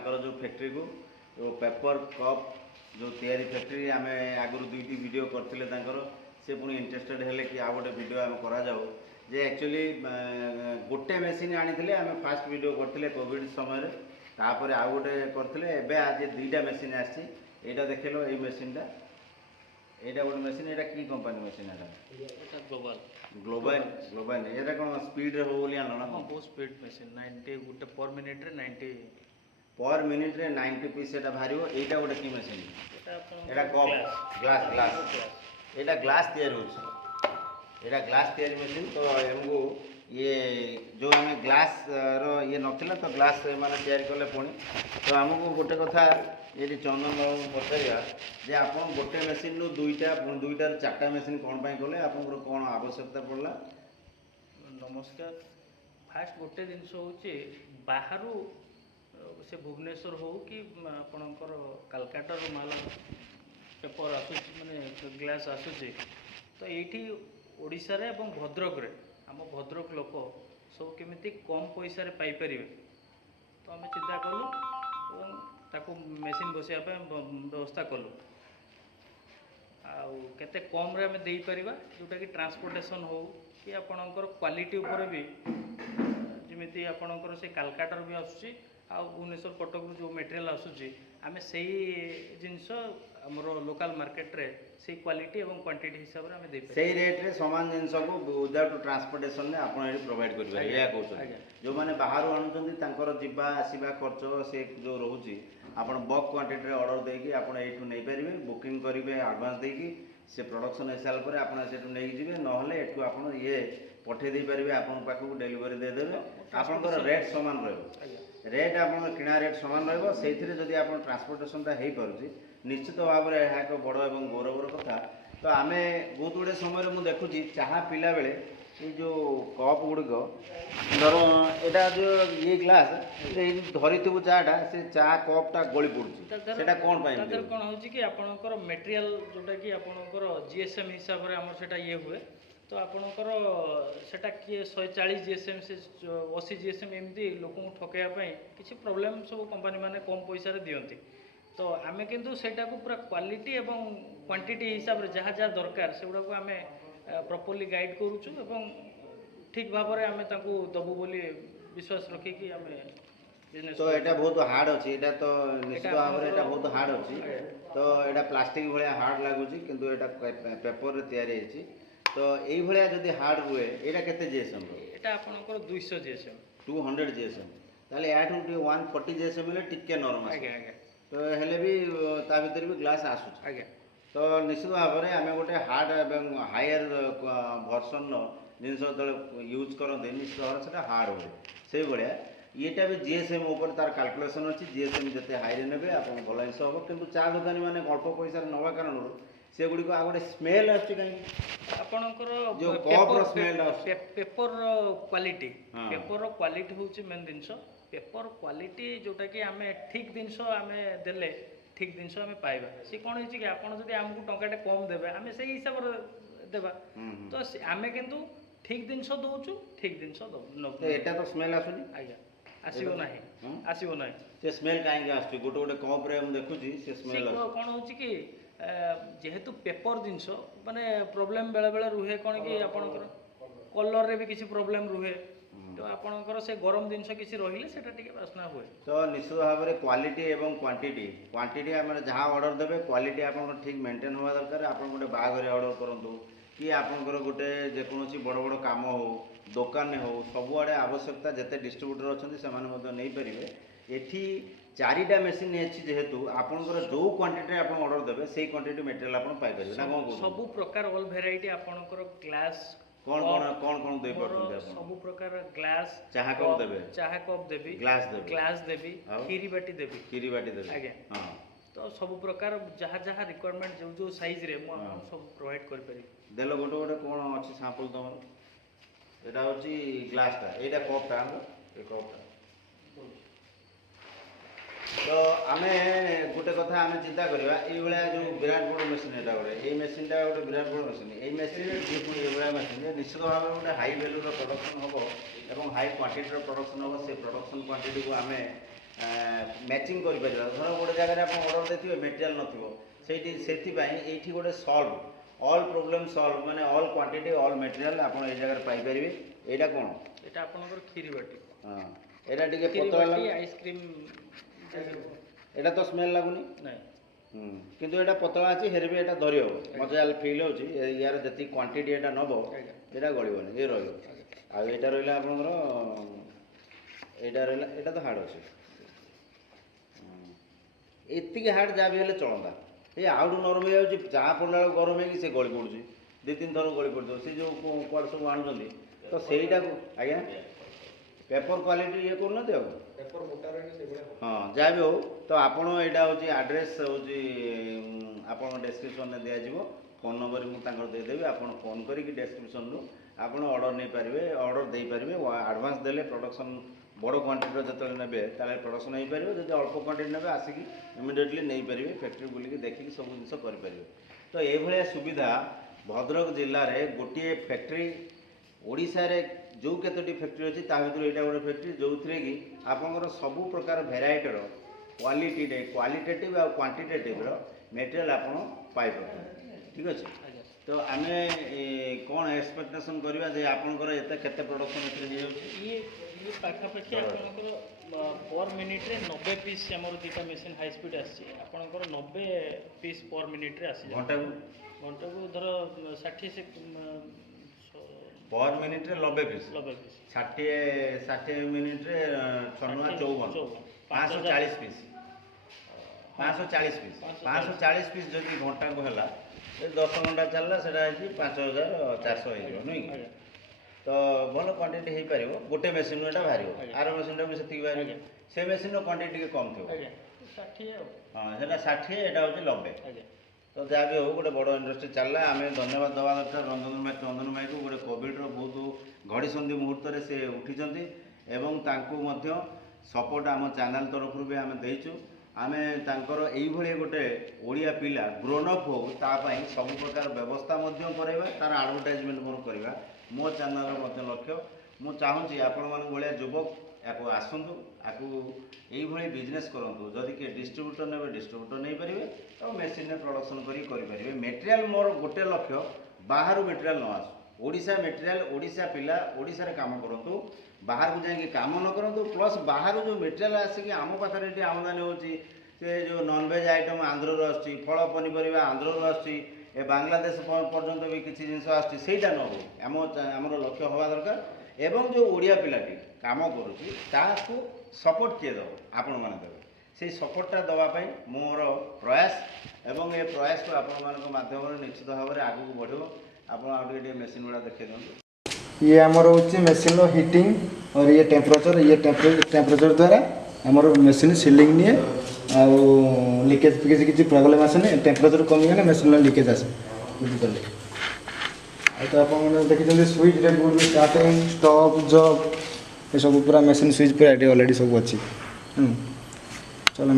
जो फैक्ट्री को जो पेपर कप जो तैयारी फैक्ट्री आम आगुरी दुईटी वीडियो करते से पुणी इंटरेस्टेड हेले कि आ गोटे वीडियो आम करा जाऊ जे एक्चुअली गोटे मेसीन आनी आम फास्ट वीडियो करते कोविड समय तापर आउ गोटे करते आज दुईटा मेसीन आसा देखल ये मेसीनटा यहाँ गोटे मेसीन यहाँ की company machine global global global ये कौन स्पीड रे हो बोली आन ना बहुत स्पीड मेसीन 90 गोटे पर मिनिट रे 90 पर मिनिट रे 90 पीस एटा भारियो एटा गोटे की मेसीन एटा कप ग्लास ग्लास एटा ग्लास तैयारी होछि एटा ग्लास तैयारी मेसीन तो हमको ये जो आम ग्लास रो ये नथिला तो ग्लास माने तैयारी कले पुणी तो हमको गोटे कथा ये चंदन बाबू पचारा जे आप गोटे मेसीन रु दुईटा चार्टा मेसीन कौन पाई कले आपन कौन आवश्यकता पड़ला। नमस्कार फास्ट गोटे जिनस होची बाहरु से भुवनेश्वर हो कि आपणकर कालकाटार माल पेपर आसुची माने ग्लास आसुची तो ये ओडिशा रे एवं भद्रक रे आम भद्रक लोक सब केमिति कम पैसा रे पाई परिबे तो आम चिंता कलु और ताकू मेसीन बसैया व्यवस्था कलु आउ केते कम रे आम देई परिबा जोटा कि ट्रांसपोर्टेशन हो कि आपणकर क्वालिटी ऊपर भी जमिति आपणकर से कालकाटार भी आसुची आ भुवनेश्वर कटक जो मटेरियल आसुची आम से जिनस आमर लोकल मार्केट रे से क्वालिटी और क्वांटिटी हिसाब से आम दे सही रेट रे समान जिनस को विदाउट ट्रांसपोर्टेशन ने आपण एठी प्रोवाइड करिबा या कहउछ जो माने बाहर आणुचंदी तांकर जिबा आसीबा खर्च से जो रहउची आपण बल्क क्वांटिटी रे ऑर्डर देकी आपण एठू नै परिबे बुकिंग करिवे एडवांस देकी से प्रोडक्शन हेसाल पर आपण सेठू नै जिवे नहले एठू आपण ये पठे दे परिबे आपण पाखु डिलीवरी दे देबे आपनकर रेट समान रहबो रेट आपण किना रेट समान रहबो सेथिरे जदी आपण ट्रांसपोर्टेशन ता हेई पारुची निश्चित भाव में यह एक बड़ और गौरवर कथा तो आम बहुत गुड़े समय मुझे देखुची चाहा पिला बेले ये जो कप गुड़िक धर यहाँ जो ये ग्लास धरी चाटा से चा कपटा गली पड़ा कौन कौन हो कि आपणकर मेटेरियल जोटा कि आपणकर जीएसएम हिसाब से आम से ये हुए तो आपणकर सेटा किए 140 जीएसएम से 80 जीएसएम एमती लोक ठकैया किसी प्रोब्लेम सब कंपनी माने कम पैसा दियंती तो आमे किंतु सेटा को पूरा क्वालिटी एवं क्वांटिटी हिसाब रे जहाँ जहाँ दरकार से गुड़ा को आमे प्रॉपर्ली गाइड करूछु एवं ठीक भाव में आमे ताकू दबु बोली विश्वास रखी कि आमे बिजनेस तो एटा बहुत हार्ड अछि एटा तो निश्चित भाव रे एटा बहुत हार्ड अछि तो एटा प्लास्टिक भलिया हार्ड लागुछि किंतु एटा पेपर रे तयारी अछि तो एई भलिया जदी हार्ड हुए एटा केते जीएसएम रो एटा आपनकर 200 जीएसएम 200 जीएसएम ताले याठू 140 जीएसएम ले टिके नॉर्मल आगे आगे तो हेले भी ता भीतर भी ग्लास आसुछ आगे तो निश्चित भाव में आम गोटे हार्ड एवं हायर भर्सन जिनस जो यूज करते निश्चित भाव से हार्ड हुए से भाया येटा भी जीएसएम ऊपर तार कैलकुलेशन अच्छी जीएसएम जिते हाई ने आप भल जिन हम कि चा दुकानी मैंने अल्प पैसा नवा कारण से गुड़ी आ गोटे स्मेल आपणकर जो कपर smell paper quality paper quality होची मेन जिनस पेपर क्वालिटी जोटा कि आम ठीक जिनस आम देले ठीक जिनस आम पाइबा सी कौन हो कि आपड़ जब आमको टंकाटे कम देवे आम से हिसाब से देवा तो आम किंतु ठीक जिनस दौचु ठीक जिनस एटा तो स्मेल आसुनी आज्ञा आसो ना आसो ना से स्मेल कहीं आस गोटे गोटे कप रे देखुची से स्मेल कौन हो कि जेहेतु पेपर जिनस माने प्रॉब्लम बेले बेले रुहे कौन कि आपणकर कलर रे भी किसी प्रॉब्लम रुहे तो आपणकर से गरम जिनस किसी रहिले सेटा टिके बासना हुए तो निश्चित भाव में क्वालिटी एवं क्वांटिटी क्वांटिटी आम जहाँ ऑर्डर देवे क्वालिटी आप ठीक मेंटेन होगा दरकार आप गोटे बाहाघर ऑर्डर करूँ कि आपंकर गोटे जेकोसी बड़ बड़ काम हो दुकान हो सबुआड़े आवश्यकता जिते डिस्ट्रीब्यूटर अच्छा से नहीं पारे एठी चारिटा मेसीन अच्छी जेहेतु आपंकर जो क्वांटिटी आप ऑर्डर देवे से क्वांटिटी मटेरियल आप पाइपर ना कौन सब प्रकार ऑल वेराइटी आपंकर ग्लास कौन कौन कौन कौन दे पारछन सब प्रकार ग्लास चाहा कप देबे चाहा कप देबी ग्लास देबी खीरी बाटी देबी आगे हां तो सब प्रकार जहाँ जहाँ रिक्वायरमेंट जो जो साइज रे मो सब प्रोवाइड कर पारि देलो गोटे गोटे कौन अच्छी सैंपल तुम एटा होची ग्लासटा एटा कपटा ए कपटा तो आम गोटे कथा आम चिंता करवा ये जो विराट बड़ मेसीन एटा गोटे ये मेसीनटा गोटे विराट बड़ मेसीन ये मेसीन ये मेसीन निश्चित भाव में गोटे हाई वैल्यूर प्रोडक्शन हम और हाई क्वांटिटी प्रोडक्शन हम से प्रोडक्शन क्वांटिटी को आम ମ୍ୟାଚିଂ କରିପାରିବା। ଧର ଗୋଟେ ଜାଗାରେ ଆପଣ ଅର୍ଡ଼ର ଦେଇଥିବେ ମେଟେରିଆଲ୍ ନଥିବ ସେଇଠି, ସେଥିପାଇଁ ଏଇଠି ଗୋଟେ ସଲ୍ଭ ଅଲ୍ ପ୍ରୋବ୍ଲେମ୍ ସଲ୍ଭ ମାନେ ଅଲ୍ କ୍ୱାଣ୍ଟିଟି ଅଲ୍ ମେଟେରିଆଲ୍ ଆପଣ ଏଇ ଜାଗାରେ ପାଇପାରିବେ। ଏଇଟା କ'ଣ? ଏଇଟା ଆପଣଙ୍କର କ୍ଷୀରି ବାଟି। ହଁ, ଏଇଟା ଟିକେ କ୍ଷୀରି ପତଳା ବାଟି ଲାଗୁଛି। ଆଇସ୍କ୍ରିମ୍ ଏଇଟା ତ ସ୍ମେଲ୍ ଲାଗୁନି ନାଇଁ। କିନ୍ତୁ ଏଇଟା ପତଳା ଅଛି ହେଲେ ବି ଏଇଟା ଧରି ହେବ। ମୋତେ ଯାହା ଫିଲ୍ ହେଉଛି ୟାର ଯେତିକି କ୍ୱାଣ୍ଟିଟି ଏଇଟା ନେବ ଏଇଟା ଗଳିବନି, ଏ ରହିବ। ଆଉ ଏଇଟା ରହିଲା ଆପଣଙ୍କର, ଏଇଟା ରହିଲା, ଏଇଟା ତ ହାର୍ଡ଼ ଅଛି। ଏତିକି ହାର୍ଡ଼ ଯାହା ବି ହେଲେ ଚଳନ୍ତା। ଏ ଆଉଠୁ ନରମ ହେଇଯାଉଛି, ଚାହା ପଡ଼ିଲା ବେଳକୁ ଗରମ ହେଇକି ସେ ଗଳି ପଡ଼ୁଛି, 2-3 ଥର ଗଳି ପଡ଼ୁଥିବ। ସେ ଯେଉଁ କୁଆଡ଼େ ସବୁ ଆଣୁଛନ୍ତି ତ ସେଇଟାକୁ ଆଜ୍ଞା ପେପର କ୍ୱାଲିଟି ଇଏ କରୁନାହାନ୍ତି ଆଉ। ହଁ, ଯାହା ବି ହଉ ତ ଆପଣ ଏଇଟା ହେଉଛି ଆଡ୍ରେସ୍ ହେଉଛି ଆପଣଙ୍କ ଡେସ୍କ୍ରିପସନ୍ରେ ଦିଆଯିବ। ଫୋନ୍ ନମ୍ବର ମୁଁ ତାଙ୍କର ଦେଇଦେବି। ଆପଣ ଫୋନ୍ କରିକି ଡେସ୍କ୍ରିପସନ୍ରୁ ଆପଣ ଅର୍ଡ଼ର ନେଇପାରିବେ, ଅର୍ଡ଼ର ଦେଇପାରିବେ। ଆଡ଼ଭାନ୍ସ ଦେଲେ ପ୍ରଡ଼କ୍ସନ୍ ବଡ଼ କ୍ୱାଣ୍ଟିଟିର ଯେତେବେଳେ ନେବେ ତାହେଲେ ପ୍ରଡ଼କ୍ସନ୍ ହେଇପାରିବ। ଯଦି ଅଳ୍ପ କ୍ୱାଣ୍ଟିଟି ନେବେ ଆସିକି ଇମିଡ଼ିଏଟଲି ନେଇପାରିବେ, ଫ୍ୟାକ୍ଟ୍ରି ବୁଲିକି ଦେଖିକି ସବୁ ଜିନିଷ କରିପାରିବେ। ତ ଏଇଭଳିଆ ସୁବିଧା ଭଦ୍ରକ ଜିଲ୍ଲାରେ ଗୋଟିଏ ଫ୍ୟାକ୍ଟ୍ରି, ଓଡ଼ିଶାରେ ଯେଉଁ କେତୋଟି ଫ୍ୟାକ୍ଟ୍ରି ଅଛି ତା ଭିତରୁ ଏଇଟା ଗୋଟେ ଫ୍ୟାକ୍ଟ୍ରି ଯେଉଁଥିରେ କି ଆପଣଙ୍କର ସବୁ ପ୍ରକାର ଭେରାଇଟିର କ୍ୱାଲିଟେଟିଭ୍ ଆଉ କ୍ୱାଣ୍ଟିଟେଟିଭ୍ର ମେଟେରିଆଲ୍ ଆପଣ ପାଇପାରିବେ। ଠିକ୍ ଅଛି। ତ ଆମେ କ'ଣ ଏକ୍ସପେକ୍ଟେସନ୍ କରିବା ଯେ ଆପଣଙ୍କର ଏତେ କେତେ ପ୍ରଡ଼କ୍ସନ୍ ଏଥିରେ ହେଇଯାଉଛି? ଇଏ ପାଖାପାଖି ଆପଣଙ୍କର ପର୍ ମିନିଟ୍ରେ 90 ପିସ୍ ଆମର ଦୁଇଟା ମେସିନ୍ ହାଇ ସ୍ପିଡ଼୍ ଆସିଛି। ଆପଣଙ୍କର 90 ପିସ୍ ପର୍ ମିନିଟ୍ରେ ଆସିଯାଏ। ଘଣ୍ଟାକୁ ଧର 60 ପର୍ ମିନିଟ୍ରେ 90 ପିସ୍। 60 ମିନିଟ୍ରେ 6×54 540 ପିସ୍। 540 ପିସ୍ ଯଦି ଘଣ୍ଟାକୁ ହେଲା, 10 ଘଣ୍ଟା ଚାଲିଲା ସେଇଟା ହେଇଛି 5400 ହେଇଯିବ, ନୁହେଁ କି? ତ ଭଲ କ୍ୱାଣ୍ଟିଟି ହେଇପାରିବ। ଗୋଟେ ମେସିନ୍ରୁ ଏଇଟା ବାହାରିବ, ଆର ମେସିନ୍ଟା ବି ସେତିକି ବାହାରିବ। ସେ ମେସିନ୍ର କ୍ୱାଣ୍ଟିଟି ଟିକେ କମ୍ ଥିବ। 60 ଆଉ ହଁ, ସେଇଟା 60, ଏଇଟା ହେଉଛି 90। ତ ଯାହା ବି ହଉ ଗୋଟେ ବଡ଼ ଇଣ୍ଡଷ୍ଟ୍ରି ଚାଲିଲା। ଆମେ ଧନ୍ୟବାଦ ଦେବା ଦରକାର ଚନ୍ଦନ ଭାଇକୁ। ଗୋଟେ କୋଭିଡ଼ର ବହୁତ ଘଡ଼ିସନ୍ଧି ମୁହୂର୍ତ୍ତରେ ସେ ଉଠିଛନ୍ତି ଏବଂ ତାଙ୍କୁ ମଧ୍ୟ ସପୋର୍ଟ ଆମ ଚ୍ୟାନେଲ୍ ତରଫରୁ ବି ଆମେ ଦେଇଛୁ। ଆମେ ତାଙ୍କର ଏଇଭଳି ଗୋଟେ ଓଡ଼ିଆ ପିଲା ଗ୍ରୋନଅପ୍ ହଉ ତା ପାଇଁ ସବୁ ପ୍ରକାର ବ୍ୟବସ୍ଥା ମଧ୍ୟ କରାଇବା, ତା'ର ଆଡ଼ଭର୍ଟାଇଜମେଣ୍ଟ ମୋର କରିବା ମୋ ଚ୍ୟାନେଲ୍ର ମଧ୍ୟ ଲକ୍ଷ୍ୟ। ମୁଁ ଚାହୁଁଛି ଆପଣମାନଙ୍କ ଭଳିଆ ଯୁବକ ୟାକୁ ଆସନ୍ତୁ, ୟାକୁ ଏଇଭଳି ବିଜନେସ୍ କରନ୍ତୁ। ଯଦି କିଏ ଡିଷ୍ଟ୍ରିବ୍ୟୁଟର ନେବେ ଡିଷ୍ଟ୍ରିବ୍ୟୁଟର ନେଇପାରିବେ ଆଉ ମେସିନ୍ରେ ପ୍ରଡ଼କ୍ସନ୍ କରିପାରିବେ। ମେଟେରିଆଲ୍ ମୋର ଗୋଟେ ଲକ୍ଷ୍ୟ, ବାହାରୁ ମେଟେରିଆଲ୍ ନ ଆସୁ। ଓଡ଼ିଶା ମେଟେରିଆଲ୍, ଓଡ଼ିଶା ପିଲା ଓଡ଼ିଶାରେ କାମ କରନ୍ତୁ, ବାହାରକୁ ଯାଇକି କାମ ନ କରନ୍ତୁ। ପ୍ଲସ୍ ବାହାରୁ ଯେଉଁ ମେଟେରିଆଲ୍ ଆସିକି ଆମ ପାଖରେ ଏଠି ଆମଦାନୀ ହେଉଛି, ସେ ଯେଉଁ ନନ୍ଭେଜ୍ ଆଇଟମ୍ ଆନ୍ଧ୍ରରୁ ଆସୁଛି, ଫଳ ପନିପରିବା ଆନ୍ଧ୍ରରୁ ଆସୁଛି, ଏ ବାଂଲାଦେଶ ପର୍ଯ୍ୟନ୍ତ ବି କିଛି ଜିନିଷ ଆସୁଛି, ସେଇଟା ନ ହଉ। ଆମର ଲକ୍ଷ୍ୟ ହେବା ଦରକାର। ଏବଂ ଯେଉଁ ଓଡ଼ିଆ ପିଲାଟି କାମ କରୁଛି ତାକୁ ସପୋର୍ଟ କିଏ ଦେବ? ଆପଣମାନେ ଦେବେ। ସେଇ ସପୋର୍ଟଟା ଦେବା ପାଇଁ ମୋର ପ୍ରୟାସ ଏବଂ ଏ ପ୍ରୟାସକୁ ଆପଣମାନଙ୍କ ମାଧ୍ୟମରେ ନିଶ୍ଚିତ ଭାବରେ ଆଗକୁ ବଢ଼ିବ। ଆପଣ ଆଉ ଟିକେ ମେସିନ୍ ଗୁଡ଼ା ଦେଖାଇ ଦିଅନ୍ତୁ। ये आमर हूँ मेसीन हिटिंग और ये टेम्परेचर द्वारा आमर मेसीन सिलिंग निए आ लिकेज फिकेज किसी प्रोब्लेम आसेनि। टेम्परेचर कमिगले मेसीन लिकेज आसे बुझिपारे। तो आप देखिए स्विच रेगुल स्टार्टिंग स्टॉप जॉब ये सब पूरा मेसीन स्विच पूरा ऑलरेडी सब अच्छी। चलो